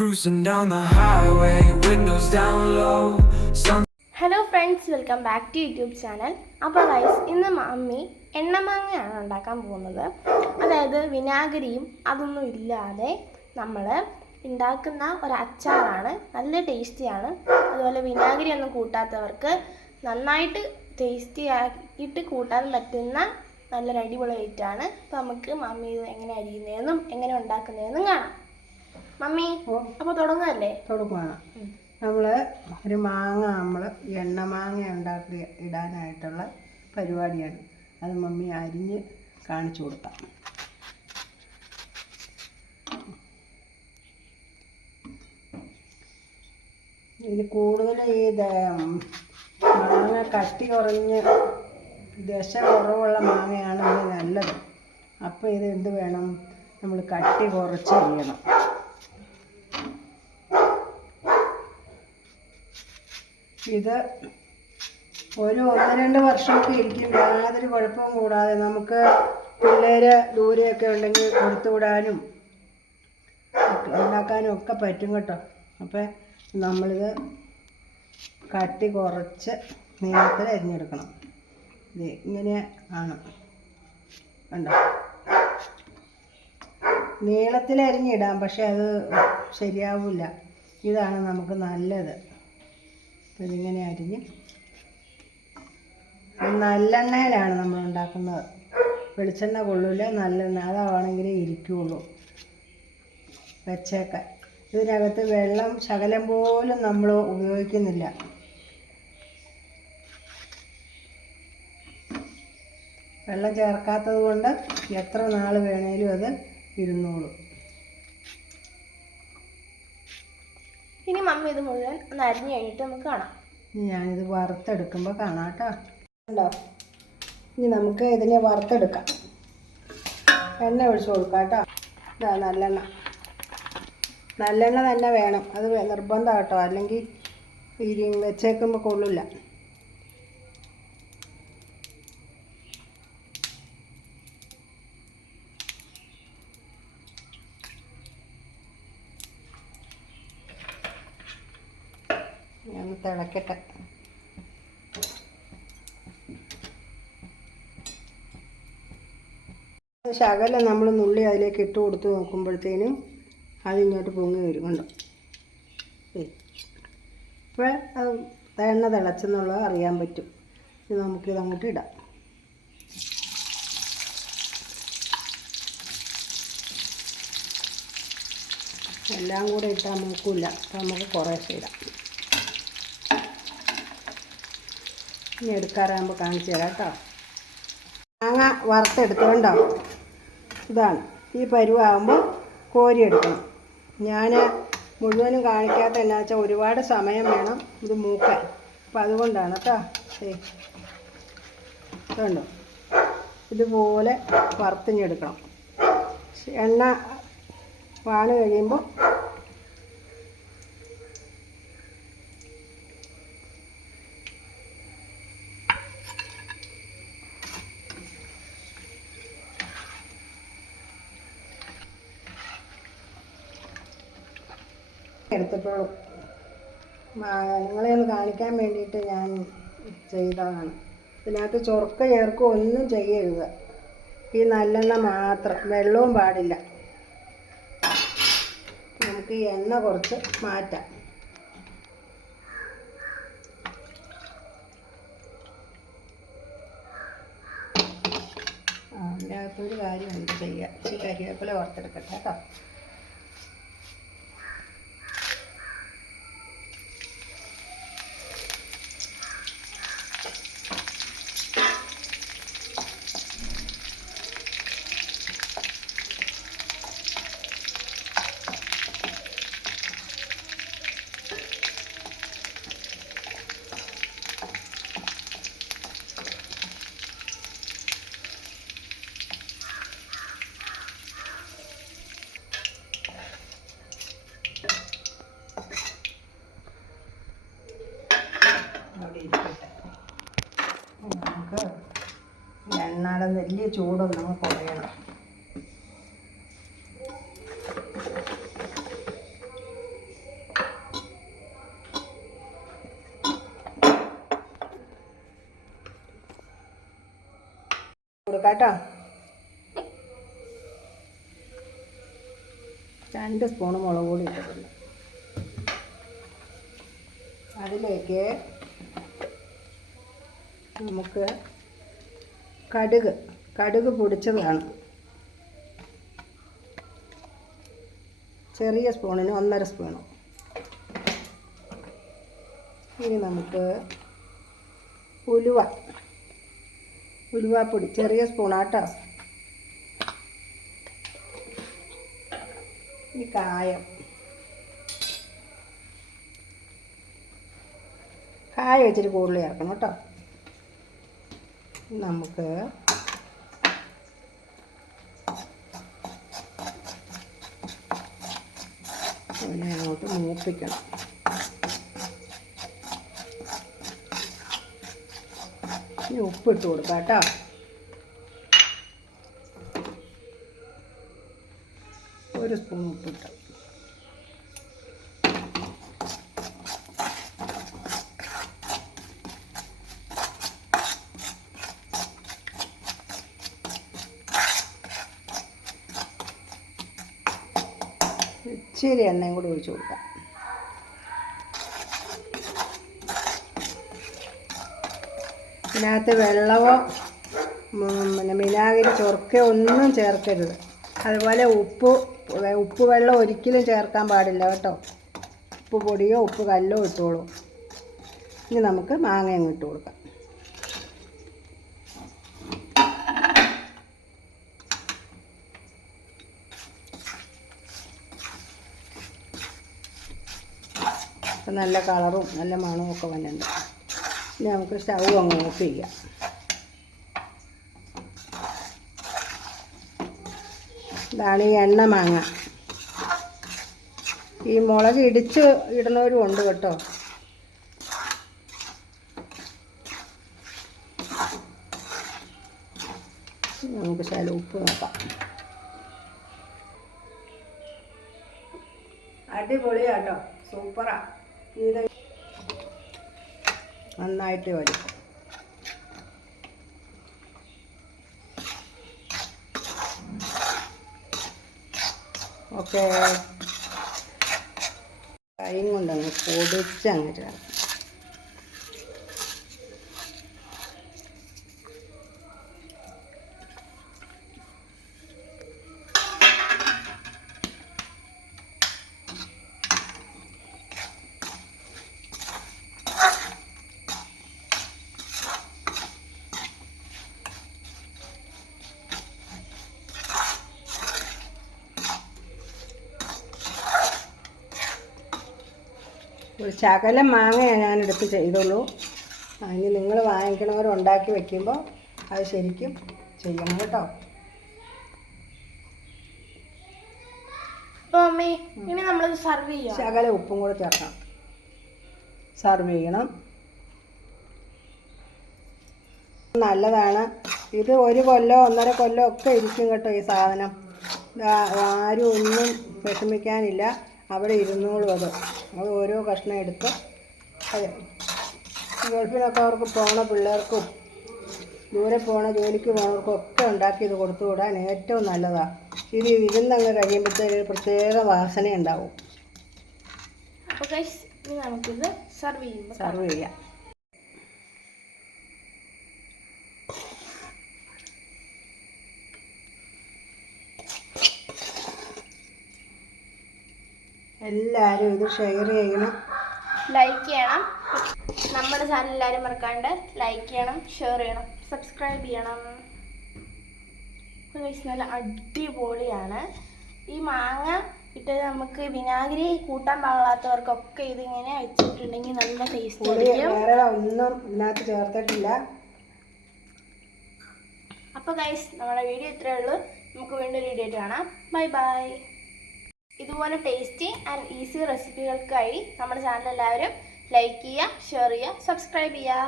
Cruising down the highway, windows down low. Hello friends welcome back to YouTube channel അപ്പോൾ guys ഇന്ന് mummy എണ്ണമാങ്ങയാണ് ഉണ്ടാക്കാൻ പോകുന്നത്. അതായത് വിനാഗിരിയും അതൊന്നും ഇല്ലാതെ നമ്മൾ ഉണ്ടാക്കുന്ന ഒരു അച്ചാറാണ്. നല്ല ടേസ്റ്റിയാണ് അതുപോലെ വിനാഗിരി ഒന്നും കൂട്ടാത്തവർക്ക് നന്നായിട്ട് ടേസ്റ്റി ആക്കിയിട്ട് കൂട്ടാൻ പറ്റുന്ന നല്ലൊരു അടിപൊളി ഐറ്റാണ് അപ്പോൾ നമുക്ക് മമ്മി ഇത് എങ്ങനെ അരിയുന്നതെന്നും എങ്ങനെ ഉണ്ടാക്കുന്നതെന്നും കാണാം. മമ്മി അപ്പോൾ തുടങ്ങല്ലേ തുടങ്ങുകയാണ് നമ്മൾ ഒരു മാങ്ങ നമ്മൾ എണ്ണ മാങ്ങ ഉണ്ടാക്കി ഇടാനായിട്ടുള്ള പരിപാടിയാണ്. അത് മമ്മി അരിഞ്ഞ് കാണിച്ചു കൊടുക്കാം. ഇത് കൂടുതൽ ഈ മാങ്ങ കട്ടി കുറഞ്ഞ് ദശ കുറവുള്ള മാങ്ങയാണ് ഇത് നല്ലത്. അപ്പോൾ ഇത് എന്ത് വേണം? നമ്മൾ കട്ടി കുറച്ച് അരിയണം ഇത് ഒരു ഒന്ന് രണ്ട് വർഷമൊക്കെ ഇരിക്കും യാതൊരു കുഴപ്പവും കൂടാതെ നമുക്ക് പിള്ളേര് ദൂരെയൊക്കെ ഉണ്ടെങ്കിൽ കൊടുത്തു വിടാനും ഒക്കെ ഉണ്ടാക്കാനും ഒക്കെ പറ്റും കേട്ടോ. അപ്പം നമ്മളിത് കട്ടി കുറച്ച് നീളത്തിൽ അരിഞ്ഞെടുക്കണം. ഇത് ഇങ്ങനെ ആണ്. കണ്ടോ? നീളത്തിൽ അരിഞ്ഞിടാം പക്ഷെ അത് ശരിയാവില്ല ഇതാണ് നമുക്ക് നല്ലത്. ഇതിങ്ങനെ അരിഞ്ഞ് നല്ലെണ്ണയിലാണ് നമ്മൾ ഉണ്ടാക്കുന്നത്. വെളിച്ചെണ്ണ കൊള്ളില്ല നല്ലെണ്ണ. അതാണെങ്കിലേ ഇരിക്കുകയുള്ളൂ വെച്ചേക്കാൻ. ഇതിനകത്ത് വെള്ളം ശകലം പോലും നമ്മൾ ഉപയോഗിക്കുന്നില്ല. വെള്ളം ചേർക്കാത്തത് കൊണ്ട് എത്ര നാൾ വേണേലും അത് ഇരുന്നോളും ഇനി മമ്മി ഇത് മുഴുവൻ ഒന്ന് അരിഞ്ഞു കഴിഞ്ഞിട്ട് നമുക്ക് കാണാം. ഞാനിത് വറുത്തെടുക്കുമ്പോൾ കാണാം കേട്ടോ ഉണ്ടോ ഇനി നമുക്ക് ഇതിനെ വറുത്തെടുക്കാം. എണ്ണ ഒഴിച്ച് കൊടുക്കാം കേട്ടോ. ഇതാ നല്ലെണ്ണ. നല്ലെണ്ണ തന്നെ വേണം. അത് നിർബന്ധം കേട്ടോ അല്ലെങ്കിൽ ഇരി വെച്ചേക്കുമ്പോൾ കൊള്ളില്ല. ഞാൻ തിളക്കട്ടെ. ശകലം നമ്മൾ നുള്ളി അതിലേക്ക് ഇട്ട് കൊടുത്ത് നോക്കുമ്പോഴത്തേനും അതിങ്ങോട്ട് പൊങ്ങി വരും കണ്ടോ? ഇപ്പോൾ എണ്ണ തിളച്ചെന്നുള്ളത് അറിയാൻ പറ്റും. ഇത് നമുക്കിത് അങ്ങോട്ട് ഇടാം. എല്ലാം കൂടെ ഇട്ടാൽ നോക്കില്ല അപ്പോൾ നമുക്ക് കുറേശ്ശെ ഇടാം. ഇനി എടുക്കാറാകുമ്പോൾ കാണിച്ചു തരാം കേട്ടോ. മാങ്ങ വറുത്തെടുത്തോണ്ടോ? ഇതാണ്. ഈ പരുവാകുമ്പോൾ കോരിയെടുക്കണം ഞാൻ മുഴുവനും കാണിക്കാത്ത എന്നാ വെച്ചാൽ ഒരുപാട് സമയം വേണം ഇത് മൂക്കാൻ. അപ്പം അതുകൊണ്ടാണ് കേട്ടോ. ഏ കണ്ടോ ഇതുപോലെ വറുത്തിഞ്ഞെടുക്കണം എണ്ണ വാണ് കഴിയുമ്പോൾ എടുത്തപ്പോൾ നിങ്ങളെ ഒന്ന് കാണിക്കാൻ വേണ്ടിയിട്ട് ഞാൻ ചെയ്തതാണ്. ഇതിനകത്ത് ചൊറുക്ക ചേർക്കുക ഒന്നും ചെയ്യരുത്. ഈ നല്ലെണ്ണ മാത്രം വെള്ളവും പാടില്ല. നമുക്ക് ഈ എണ്ണ കുറച്ച് മാറ്റാം. അതിനകത്തൊരു കാര്യം എന്ത് ചെയ്യുക ഈ കരിവേപ്പില വറുത്തെടുക്കട്ടെ കേട്ടോ. വലിയ ചൂടൊന്നും കുറയണം കൊടുക്കാട്ടോ. രണ്ട് സ്പൂണ് മുളക് പൊടി അതിലേക്ക് നമുക്ക് കടുക് കടുക് പൊടിച്ചത് വേണം ചെറിയ സ്പൂണിന് ഒന്നര സ്പൂണ്. ഇനി നമുക്ക് ഉലുവ. ഉലുവാപ്പൊടി ചെറിയ സ്പൂണാട്ടോ ഇനി കായം. കായ വെച്ചിട്ട് കൂടുതൽ ചേർക്കണം കേട്ടോ. നമുക്ക് ഇതിനെ അങ്ങോട്ട് മൂപ്പിക്കണം. ഇനി ഉപ്പിട്ട് കൊടുക്കാം കേട്ടോ. ഒരു സ്പൂൺ ഉപ്പിട്ട്. ഇച്ചിരി എണ്ണയും കൂടി ഒഴിച്ചു കൊടുക്കാം. ഇതിനകത്ത് വെള്ളമോ പിന്നെ വിനാഗിരി ചൊറുക്കോ ഒന്നും ചേർക്കരുത്. അതുപോലെ ഉപ്പ് ഉപ്പ് വെള്ളം ഒരിക്കലും ചേർക്കാൻ പാടില്ല കേട്ടോ. ഉപ്പ് പൊടിയോ ഉപ്പ് കല്ലോ ഇട്ടോളൂ. ഇനി നമുക്ക് മാങ്ങയും ഇട്ട് കൊടുക്കാം. ഇപ്പം നല്ല കളറും നല്ല മണവും ഒക്കെ വന്നിട്ടുണ്ട്. ഇനി നമുക്ക് സ്റ്റൗ അങ്ങ് ഓഫ് ചെയ്യാം. ഇതാണ് ഈ എണ്ണ മാങ്ങ. ഈ മുളക് ഇടിച്ച് ഇടുന്നവരും ഉണ്ട് കേട്ടോ. നമുക്ക് ശകലം ഉപ്പ് നോക്കാം. അടിപൊളിയാട്ടോ. സൂപ്പറാ. ഇത് നന്നായിട്ട് വരും. ഓക്കെ. കൈയും കൊണ്ടങ്ങ് പൊടിച്ചങ്ങ് ചേർക്കും ഒരു ശകലം മാങ്ങയാണ് ഞാൻ എടുത്ത് ചെയ്തുള്ളൂ. അതിന് ഇനി നിങ്ങൾ വാങ്ങിക്കണവർ ഉണ്ടാക്കി വെക്കുമ്പോൾ അത് ശരിക്കും ചെയ്യണം കേട്ടോ. ശകല ഇനി നമ്മൾ സർവ് ചെയ്യാം. ശകലം ഉപ്പും കൂടെ ചേർക്കണം. സർവ് ചെയ്യണം. നല്ലതാണ്. ഇത് ഒരു കൊല്ലോ ഒന്നര കൊല്ലോ ഒക്കെ ഇരിക്കും കേട്ടോ ഈ സാധനം. ആരും ഒന്നും വിഷമിക്കാനില്ല. അവിടെ ഇരുന്നോളും അത്. അത് ഓരോ കഷ്ണം എടുത്ത് അതെ. ഗൾഫിലൊക്കെ അവർക്ക് പോണ പിള്ളേർക്കും ദൂരെ പോണ ജോലിക്ക് പോണവർക്കും ഒക്കെ ഉണ്ടാക്കി ഇത് കൊടുത്തു വിടാൻ ഏറ്റവും നല്ലതാണ് ഇത് ഇരുന്നങ്ങ് കഴിയുമ്പോഴത്തേക്ക് പ്രത്യേക വാസന ഉണ്ടാവും അപ്പോൾ നമുക്കിത് സർവ് ചെയ്യുമ്പോൾ സർവ് ചെയ്യാം. എല്ലാവരും ഇത് ഷെയർ ചെയ്യണം. ലൈക്ക് ചെയ്യണം. നമ്മുടെ ചാനൽ എല്ലാവരും മറക്കാണ്ട് ലൈക്ക് ചെയ്യണം ഷെയർ ചെയ്യണം സബ്സ്ക്രൈബ് ചെയ്യണം. നല്ല അടിപൊളിയാണ്. ഈ മാങ്ങ ഇട്ട് നമുക്ക് വിനാഗിരി കൂട്ടാൻ പാടില്ലാത്തവർക്കൊക്കെ ഇതിങ്ങനെ വെച്ചിട്ടുണ്ടെങ്കിൽ നല്ല ടേസ്റ്റ് വേറെ ഒന്നും ഇതിനകത്ത് ചേർത്തിട്ടില്ല. അപ്പോൾ ഗൈസ് നമ്മുടെ വീഡിയോ ഇത്രയേ ഉള്ളൂ. നമുക്ക് വീണ്ടും ഒരു വീഡിയോ കാണാം. ബൈ ബൈ ഇതുപോലെ ടേസ്റ്റി ആൻഡ് ഈസി റെസിപ്പികൾക്കായി നമ്മുടെ ചാനൽ എല്ലാവരും ലൈക്ക് ചെയ്യുക ഷെയർ ചെയ്യുക സബ്സ്ക്രൈബ് ചെയ്യുക.